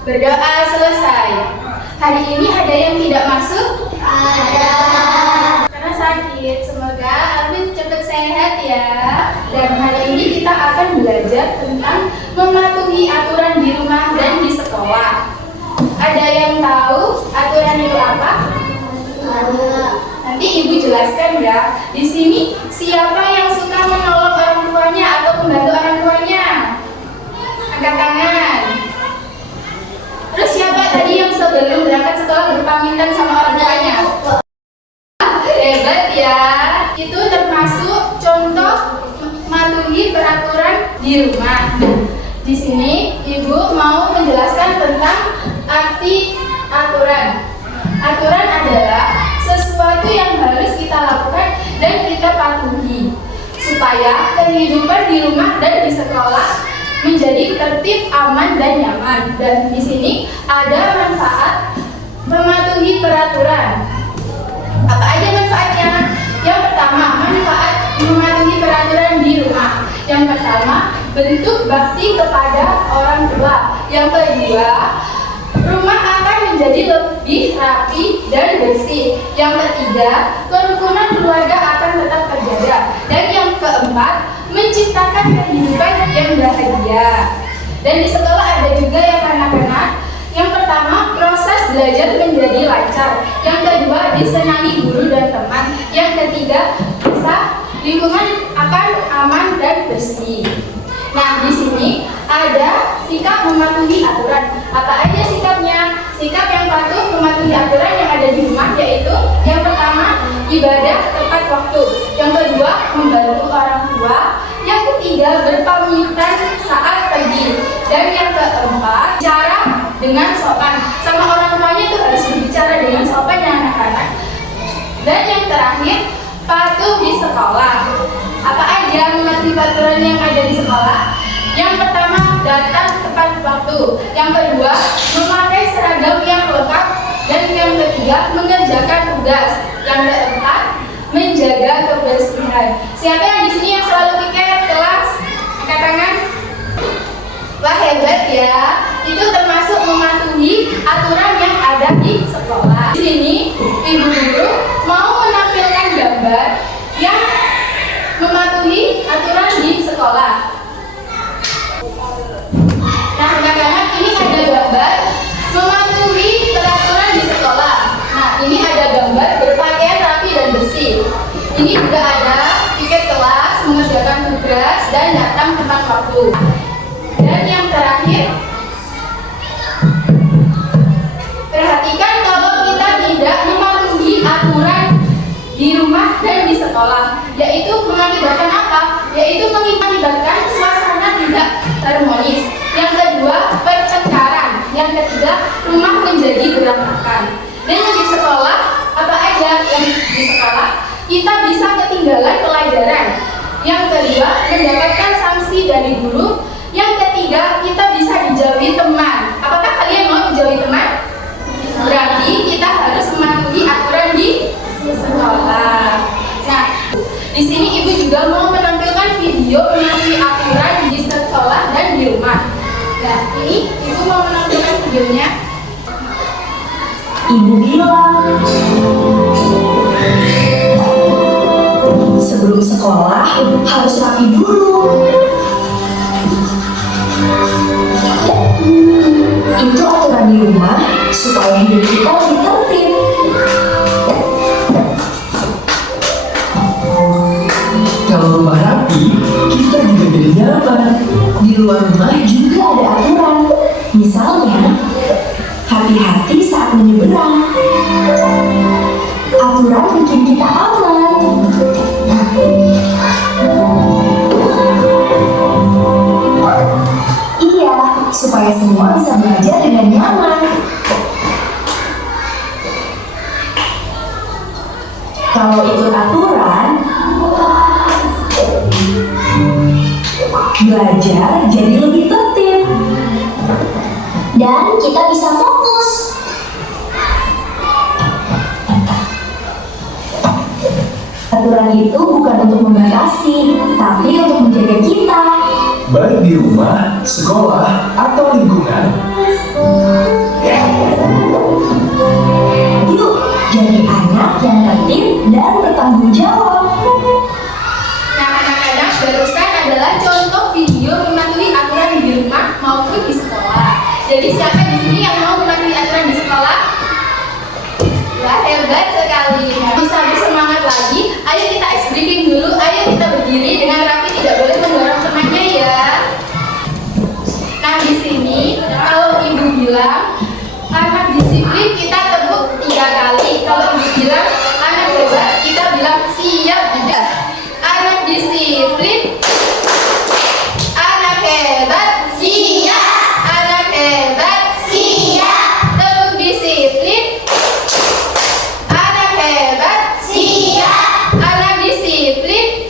Berdoa selesai. Hari ini ada yang tidak masuk? Ada. Karena sakit. Semoga Alvin cepat sehat ya. Dan hari ini kita akan belajar tentang mematuhi aturan di rumah dan di sekolah. Ada yang tahu aturan itu apa? Ada. Nanti Ibu jelaskan ya. Di sini siapa yang suka menolong orang tuanya atau membantu orang tuanya? Angkat tangan. Terus siapa tadi yang sebelum berangkat sekolah berpamitan sama orang tuanya? Hebat ya. Itu termasuk contoh mematuhi peraturan di rumah. Nah, di sini Ibu mau menjelaskan tentang arti aturan. Aturan adalah sesuatu yang harus kita lakukan dan kita patuhi supaya kehidupan di rumah dan di sekolah menjadi tertib, aman, dan nyaman. Dan di sini ada manfaat mematuhi peraturan. Apa aja manfaatnya? Yang pertama, manfaat mematuhi peraturan di rumah. Yang pertama, bentuk bakti kepada orang tua. Yang kedua, rumah akan menjadi lebih rapi dan bersih. Yang ketiga, kerukunan keluarga akan tetap terjaga. Dan yang keempat, menciptakan kehidupan yang bahagia. Dan di sekolah ada juga yang anak-anak. Yang pertama, proses belajar menjadi lancar. Yang kedua, disenangi guru dan teman. Yang ketiga, lingkungan akan aman dan bersih. Nah, di sini ada sikap mematuhi aturan. Apa aja sikapnya? Sikap yang patuh mematuhi aturan yang ada di rumah yaitu yang pertama, ibadah tepat waktu. Yang kedua, membantu orang tua. Yang ketiga, berpamitan saat pergi. Dan yang keempat, bicara dengan sopan. Sama orang tuanya itu harus berbicara dengan sopan ya anak-anak. Dan yang terakhir, patuh di sekolah. Apa aja mematuhi aturan yang ada di sekolah? Yang pertama, datang tepat waktu. Yang kedua, memakai seragam yang lengkap. Dan yang ketiga, mengerjakan tugas. Yang keempat, menjaga kebersihan. Siapa yang di sini yang selalu piket kelas? Angkat tangan. Wah, hebat ya. Itu termasuk mematuhi aturan yang ada di sekolah. Di sini, ibu guru mau menampilkan gambar yang mematuhi aturan di sekolah. Nah, anak-anak, ini ada gambar mematuhi peraturan di sekolah. Nah, ini ada gambar berpakaian rapi dan bersih. Ini juga ada tiket kelas, mengerjakan tugas, dan datang tepat waktu. Dan yang terakhir, perhatikan kalau kita tidak mematuhi aturan di rumah dan di sekolah, yaitu mengakibatkan apa? Yaitu mengakibatkan suasana tidak harmonis. Yang kedua, pertengkaran. Yang ketiga, rumah menjadi berantakan. Dan yang di sekolah, apa aja yang di sekolah? Kita bisa ketinggalan pelajaran. Yang kedua, mendapatkan sanksi dari guru. Yang ketiga, kita bisa dijauhi teman. Apakah kalian mau dijauhi teman? Berarti kita harus mematuhi aturan di sekolah. Nah, di sini Ibu juga mau menampilkan video mematuhi aturan di sekolah dan di rumah. Nah, ini Ibu mau menampilkan videonya. Ibu bilang, sebelum sekolah harus rapi dulu. Itu aturan di rumah supaya hidup kita lebih tertib. Kalau rumah rapi, kita juga jadi nyaman. Di luar rumah juga ada aturan. Misalnya, hati-hati saat menyeberang. Aturan bikin kita aman. Iya, supaya semua bisa belajar dengan nyaman. Kalau ikut aturan, belajar jadi lebih tertib. Dan kita bisa fokus. Aturan itu bukan untuk membatasi, tapi untuk menjaga kita. Baik di rumah, sekolah, atau lingkungan, Jadi siapa di sini yang mau mematuhi aturan di sekolah? Wah, hebat sekali. Bisa bersemangat lagi. Ayo kita ice breaking dulu. Ayo kita berdiri dengan rapi, tidak boleh mendorong temannya ya. Nah, di sini kalau ibu bilang anak disiplin, kita tepuk 3 kali. Kalau ibu bilang anak hebat, kita bilang siap juga. Anak disiplin, anak hebat, siap. Anak hebat, siap. Tepuk disiplin, anak hebat, siap. Anak disiplin,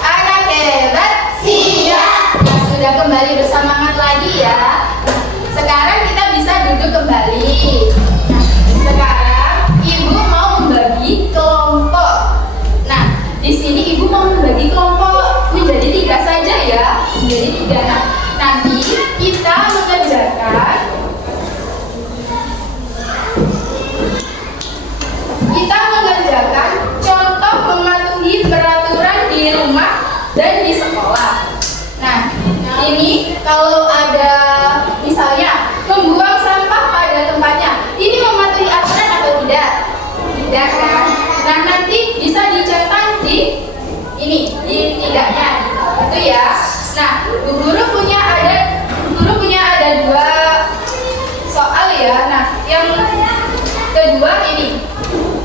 anak hebat, siap. Nah, sudah kembali bersemangat lagi ya. Nah, sekarang kita bisa duduk kembali. Nah, sekarang ibu mau membagi kelompok. Nah, di sini ibu mau membagi kelompok menjadi 3 saja ya, menjadi 3. Nah, nanti kita mengerjakan contoh mematuhi peraturan di rumah dan di sekolah. Nah, ini kalau ada misalnya membuang sampah pada tempatnya, ini mematuhi aturan atau tidak? Tidak kan? Nah, nanti bisa dicetak di ini, di tidaknya, itu ya. Nah, guru punya ada 2 soal ya. Nah, yang kedua ini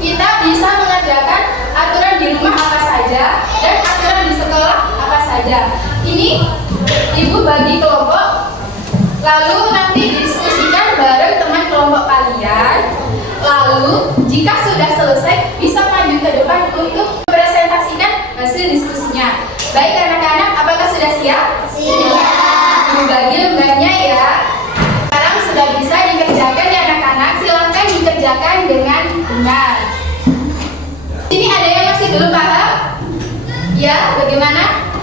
kita bisa mengerjakan aturan di rumah apa saja dan aturan di sekolah apa saja. Ini ibu bagi kelompok, lalu nanti diskusikan bareng teman kelompok kalian. Lalu jika sudah selesai bisa maju ke depan untuk mempresentasikan hasil diskusinya. Baik anak-anak, apakah sudah siap? Siap. Ibu bagi lembarnya ya. Sekarang sudah bisa dikerjakan ya anak-anak. Silakan dikerjakan dengan benar. Ini ada yang masih belum paham? Ya, bagaimana?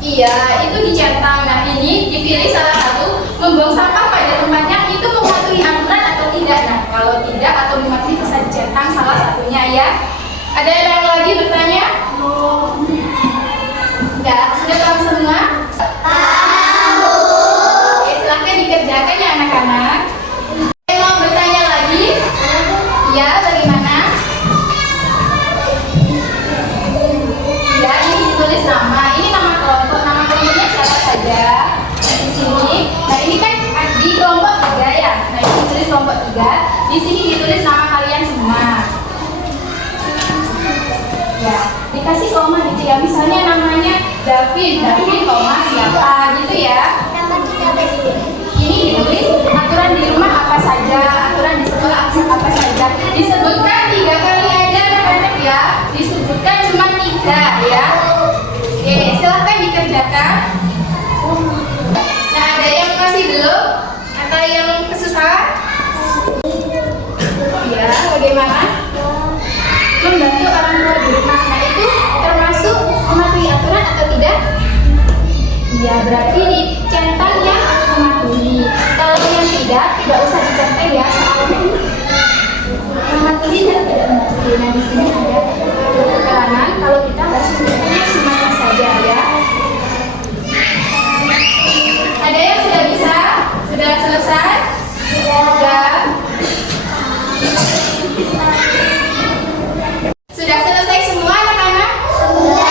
Iya, itu dicentang. Nah, ini dipilih salah satu. Membuang sampah pada tempatnya itu mematuhi aturan atau tidak? Nah, kalau tidak atau mematuhi bisa dicentang salah satunya ya. Ada yang lagi bertanya? Enggak, sudah paham semua? Tahu. Oke, silahkan dikerjakan ya anak-anak. Saya mau bertanya lagi? Ya, bagaimana? Ya, ini ditulis nama. Ini nama kelompok. Nama kelompoknya siapa saja? Di sini. Nah, ini kan di kelompok 3 ya. Nah, ini ditulis kelompok 3. Di sini ditulis nama kalian semua. Ya, dikasih koma gitu ya. Misalnya namanya David, koma siapa gitu ya. Ini ditulis aturan di rumah apa saja, aturan di sekolah apa saja. Disebutkan 3 kali aja anak-anak ya. Disebutkan cuma 3 ya. Oke, silahkan dikerjakan. Nah, ada yang masih belum? Atau yang kesusahan? Ya, bagaimana? Membantu orang tua di rumah. Nah, itu termasuk mematuhi aturan atau tidak? Ya, berarti dicentang yang mematuhi. Kalau yang tidak usah dicentang ya, soalnya mematuhi dan tidak mematuhi. Nah, di sini ada keterangan kalau kita harus mencentangnya cuma saja ya. Ada yang sudah bisa? Sudah selesai? Sudah. Sudah selesai semua anak-anak? Sudah.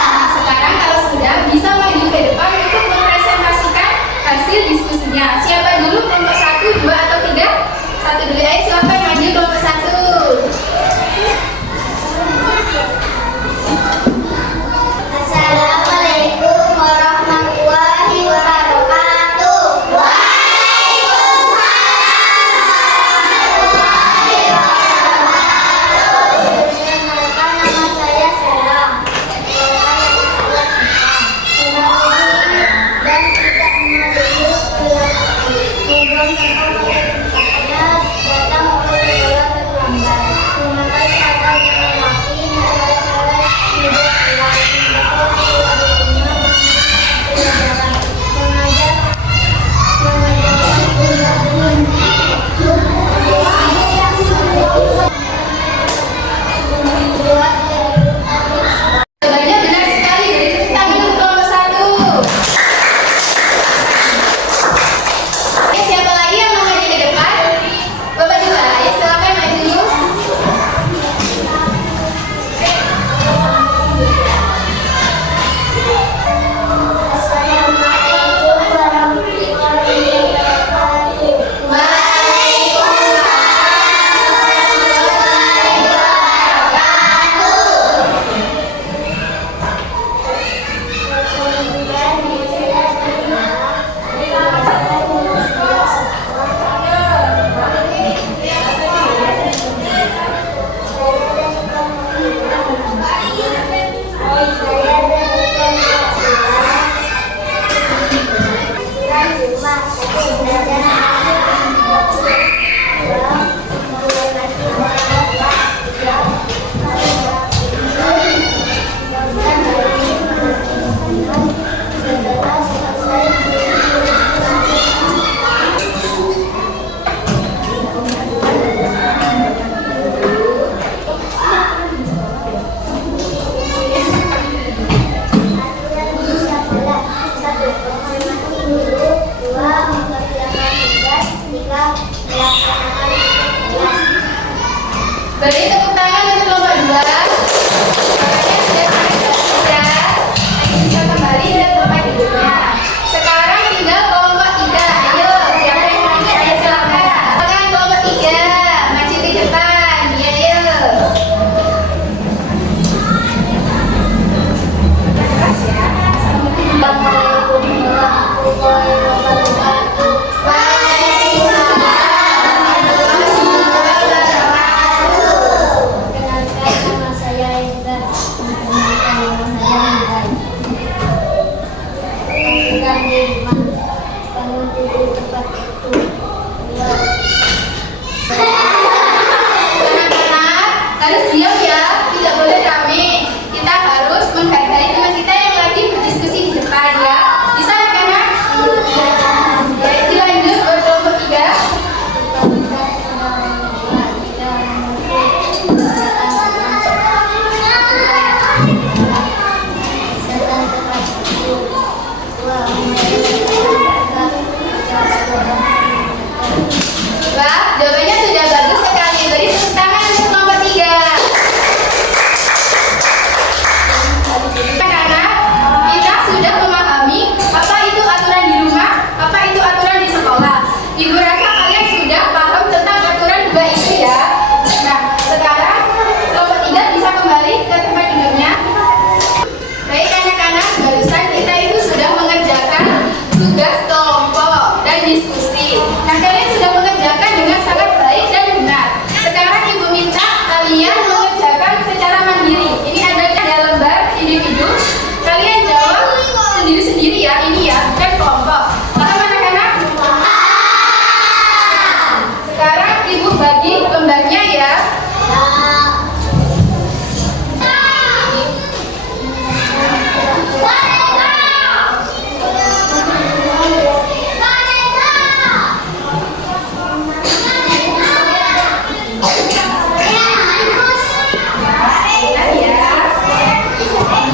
Nah, sekarang kalau sudah bisa maju ke depan untuk mempresentasikan hasil diskusinya. Siapa dulu? Kelompok 1, 2 atau 3? 1 dulu aja, silakan maju kelompok 1. Assalamualaikum warahmatullahi wabarakatuh. Perkenalkan, nama saya Selam. Dan tidak memiliki membuang sampah saya datang ke sekolah terlambat. Memakai pakaian yang rapi, menolak-oleh hidup pulang. Jawabannya benar sekali. Beri tepuk tangan untuk kelompok 1. Beri tepuk tangan untuk kelompok 2. Kakaknya sudah sampai kelas 3. Ayo bisa kembali ke tempat duduknya. Sekarang tinggal kelompok 3. Ayo, siapa yang maju? Ayo silakan. Silakan kelompok 3, maju ke depan. Ya, ayo. Keras ya. Assalamualaikum warahmatullahi wabarakatuh. Perkenalkan, nama saya Enda. Tinggal di rumah, bangun tidur tepat waktu. Anak-anak harus diam ya, tidak boleh rame. Kita harus menghargai teman kita yang lagi berdiskusi di depan ya. Bisa anak-anak? Baik, dilanjut ke kelompok 3. Wah, jawabannya sudah bagus sekali. Beri tepuk tangan untuk kelompok 3. Anak-anak, kita sudah memahami apa itu aturan di rumah, apa itu aturan di sekolah. Ibu rasa kalian sudah paham tentang aturan 2 itu ya. Nah, sekarang kelompok 3 bisa kembali ke tempat duduknya. Baik anak-anak, barusan kita itu sudah mengerjakan tugas kelompok dan diskusi. Nah, kalian sudah mengerjakan dengan sangat baik dan benar. Sekarang ibu minta kalian mengerjakan secara mandiri. Ini ada lembar individu. Kalian jawab sendiri-sendiri ya, ini ya, bukan kelompok. Paham anak-anak? Sekarang ibu bagi lembarnya ya. Benar ya.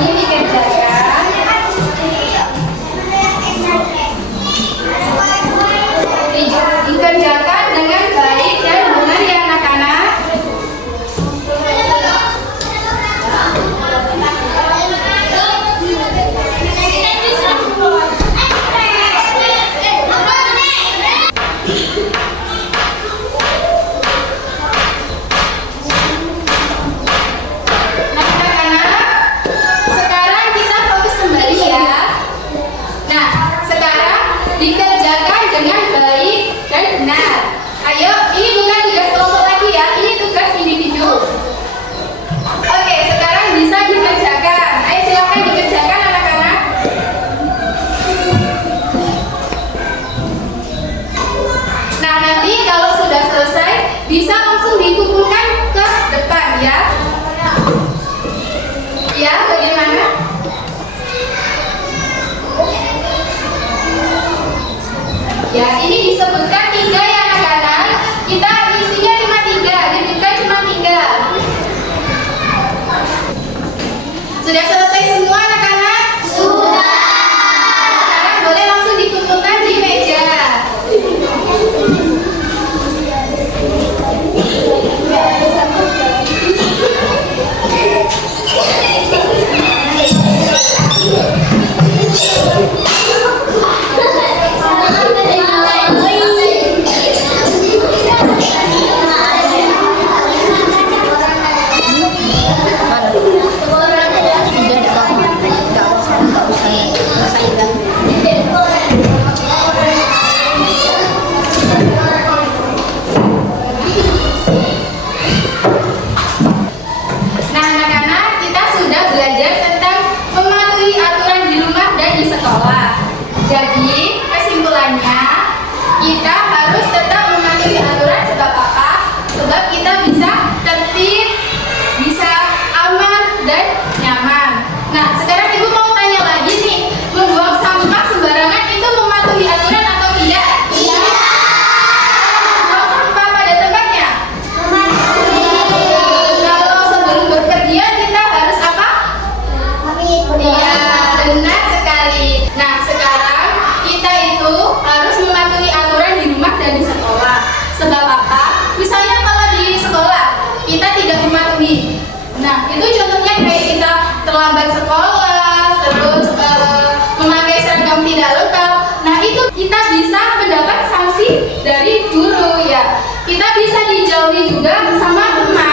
Ini dikerjakan. Dikerjakan dengan baik dan benar ya anak-anak. Anak-anak, sekarang kita fokus kembali ya. Nah, sekarang dikerjakan dengan baik dan benar. Ayo, ini bukan tugas kelompok lagi ya, ini tugas individu. Oke, sekarang bisa dikerjakan. Ayo silakan dikerjakan anak-anak. Nah, nanti kalau sudah selesai, bisa langsung dikumpulkan ke depan ya. Ya, bagaimana? Ya, ini disebutkan 3 ya anak-anak. Kita isinya cuma 3, dibuka cuma 3. Sudah selesai semua anak-anak? Sudah. Sekarang boleh langsung dikumpulkan di meja. Nah anak-anak, kita sudah belajar tentang mematuhi aturan di rumah dan di sekolah. Jadi kesimpulannya, kita harus tetap mematuhi aturan sebab apa? Sebab kita bisa tertib, bisa aman dan nyaman. Nah sekarang ibu mau tanya lagi nih, membuang sampah sembarangan itu mematuhi aturan atau tidak? Iya. Membuang sampah pada tempatnya? Kalau sebelum berpergian kita harus apa? Iya, benar sekali. Nah, sekarang kita itu harus mematuhi aturan di rumah tempat sekolah, terus memakai seragam tidak lengkap. Nah, itu kita bisa mendapat sanksi dari guru ya. Kita bisa dijauhi juga sama teman.